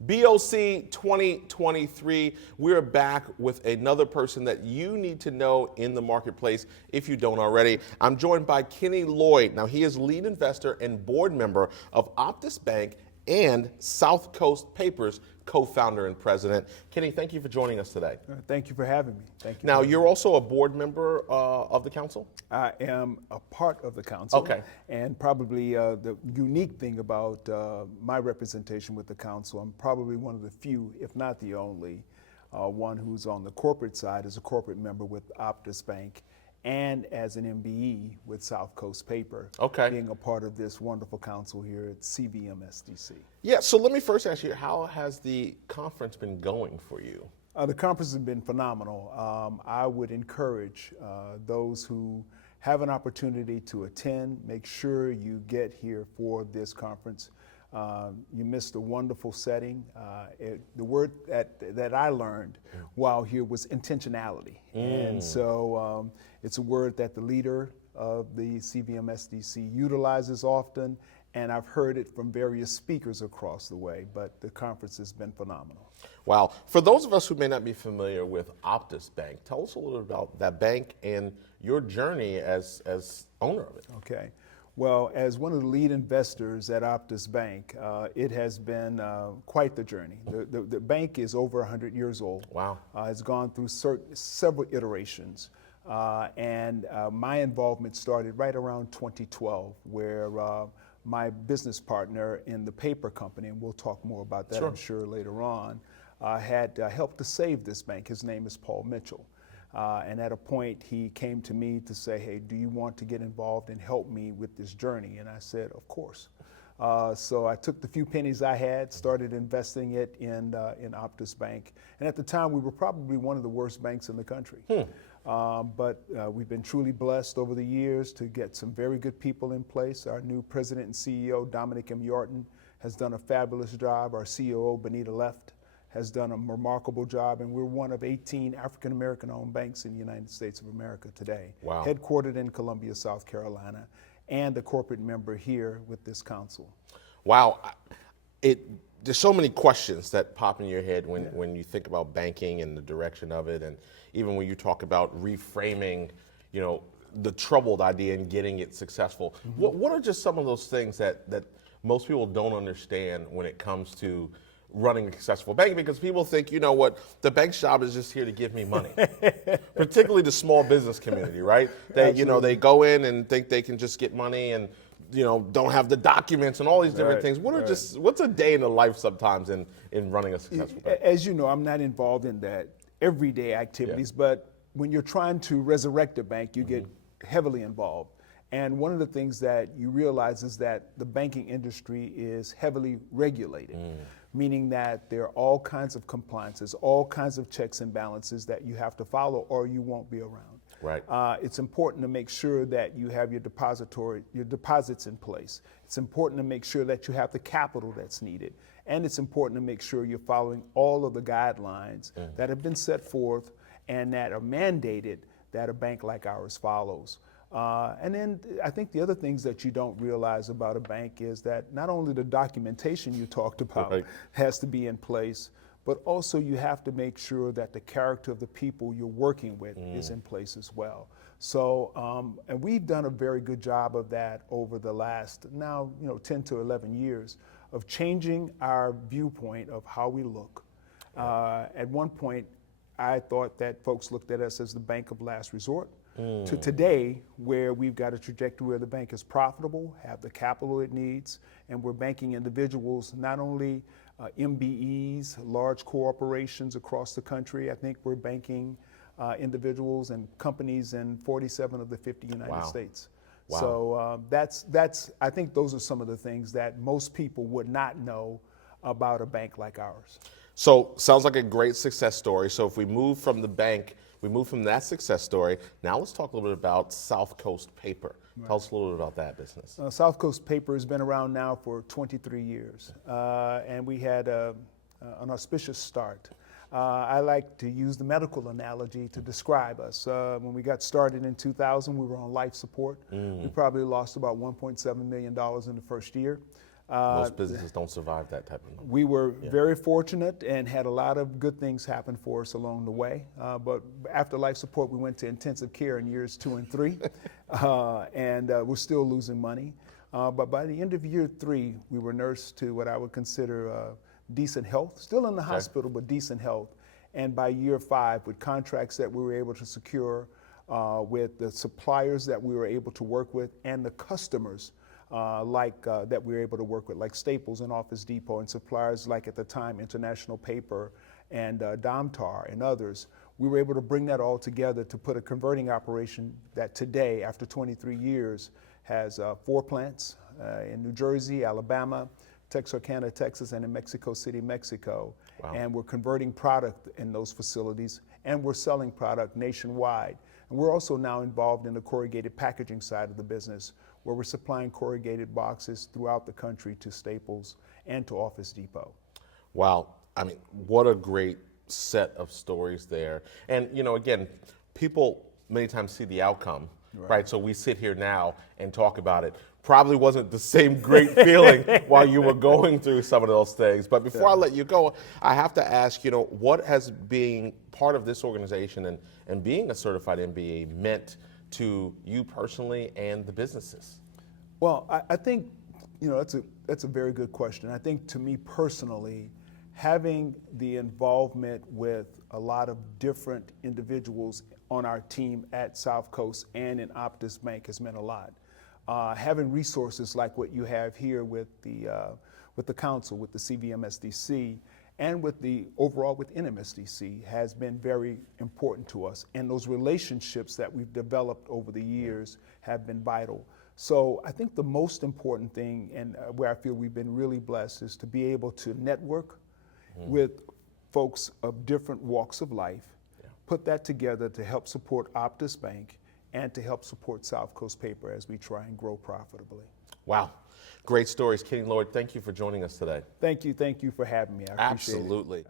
BOC 2023, we're back with another person that you need to know in the marketplace if you don't already. I'm joined by Kenny Loyd. Now, he is lead investor and board member of Optus Bank and South Coast Papers, co-founder and president. Kenny, thank you for joining us today. Thank you for having me. Thank you. Now, you're also a board member of the council? I am a part of the council. Okay. And probably the unique thing about my representation with the council, I'm probably one of the few, if not the only, one who's on the corporate side as a corporate member with Optus Bank and as an MBE with South Coast Paper, okay, being a part of this wonderful council here at CVMSDC. Yeah, so let me first ask you, how has the conference been going for you? The conference has been phenomenal. I would encourage those who have an opportunity to attend, make sure you get here for this conference. You missed a wonderful setting. The word that I learned while here was intentionality. And so it's a word that the leader of the CVMSDC utilizes often, and I've heard it from various speakers across the way, but the conference has been phenomenal. Wow. For those of us who may not be familiar with Optus Bank, tell us a little bit about that bank and your journey as owner of it. Okay. Well, as one of the lead investors at Optus Bank, it has been quite the journey. The bank is over 100 years old. Wow. It's gone through several iterations. And my involvement started right around 2012, where my business partner in the paper company, and we'll talk more about that, I'm sure, later on, had helped to save this bank. His name is Paul Mitchell. And at a point, he came to me to say, hey, do you want to get involved and help me with this journey? And I said, of course. So I took the few pennies I had, started investing it in Optus Bank. And at the time, we were probably one of the worst banks in the country. But we've been truly blessed over the years to get some very good people in place. Our new president and CEO, Dominic M. Yorton, has done a fabulous job. Our COO, Benita Left, has done a remarkable job, and we're one of 18 African-American owned banks in the United States of America today. Wow. Headquartered in Columbia, South Carolina, and a corporate member here with this council. Wow. There's so many questions that pop in your head when you think about banking and the direction of it, and even when you talk about reframing, the troubled idea and getting it successful. What are just some of those things that most people don't understand when it comes to running a successful bank? Because people think, the bank's job is just here to give me money, particularly the small business community, right? They, they go in and think they can just get money and, don't have the documents and all these different things. What's a day in the life sometimes in running a successful bank? As you know, I'm not involved in that everyday activities, but when you're trying to resurrect a bank, you get heavily involved. And one of the things that you realize is that the banking industry is heavily regulated, meaning that there are all kinds of compliances, all kinds of checks and balances that you have to follow or you won't be around. Right. It's important to make sure that you have your deposits in place. It's important to make sure that you have the capital that's needed. And it's important to make sure you're following all of the guidelines that have been set forth and that are mandated that a bank like ours follows. And then I think the other things that you don't realize about a bank is that not only the documentation you talked about has to be in place, but also you have to make sure that the character of the people you're working with is in place as well. So, and we've done a very good job of that over the last now, 10 to 11 years of changing our viewpoint of how we look. At one point, I thought that folks looked at us as the bank of last resort. To today, where we've got a trajectory where the bank is profitable, have the capital it needs, and we're banking individuals, not only MBEs, large corporations across the country. I think we're banking individuals and companies in 47 of the 50 United States. Wow. So that's I think those are some of the things that most people would not know about a bank like ours. So sounds like a great success story. So if we move from the bank, we move from that success story. Now let's talk a little bit about South Coast Paper. Tell us a little bit about that business. South Coast Paper has been around now for 23 years, and we had an auspicious start. I like to use the medical analogy to describe us. When we got started in 2000, we were on life support. We probably lost about $1.7 million in the first year. Most businesses don't survive that type of number. We were very fortunate and had a lot of good things happen for us along the way. But after life support, we went to intensive care in years 2 and 3, and we're still losing money. But by the end of year 3, we were nursed to what I would consider decent health, still in the hospital, but decent health. And by year 5, with contracts that we were able to secure, with the suppliers that we were able to work with, and the customers that we were able to work with, like Staples and Office Depot, and suppliers like at the time International Paper and Domtar and others, we were able to bring that all together to put a converting operation that today, after 23 years, has 4 plants in New Jersey, Alabama, Texarkana, Texas, and in Mexico City, Mexico. Wow. And we're converting product in those facilities, and we're selling product nationwide. And we're also now involved in the corrugated packaging side of the business, where we're supplying corrugated boxes throughout the country to Staples and to Office Depot. Wow. I mean, what a great set of stories there. And, you know, again, people many times see the outcome, right? So we sit here now and talk about it. Probably wasn't the same great feeling while you were going through some of those things. But before I let you go, I have to ask, you know, what has being part of this organization and being a certified MBA meant to you personally and the businesses? Well, I think, you know, that's a very good question. I think to me personally, having the involvement with a lot of different individuals on our team at South Coast and in Optus Bank has meant a lot. Having resources like what you have here with the council, with the CVMSDC, and with the overall with NMSDC has been very important to us. And those relationships that we've developed over the years have been vital. So I think the most important thing, and where I feel we've been really blessed, is to be able to network with folks of different walks of life, put that together to help support Optus Bank and to help support South Coast Paper as we try and grow profitably. Wow. Great stories. Kenny Lloyd, thank you for joining us today. Thank you for having me. I appreciate it. Absolutely.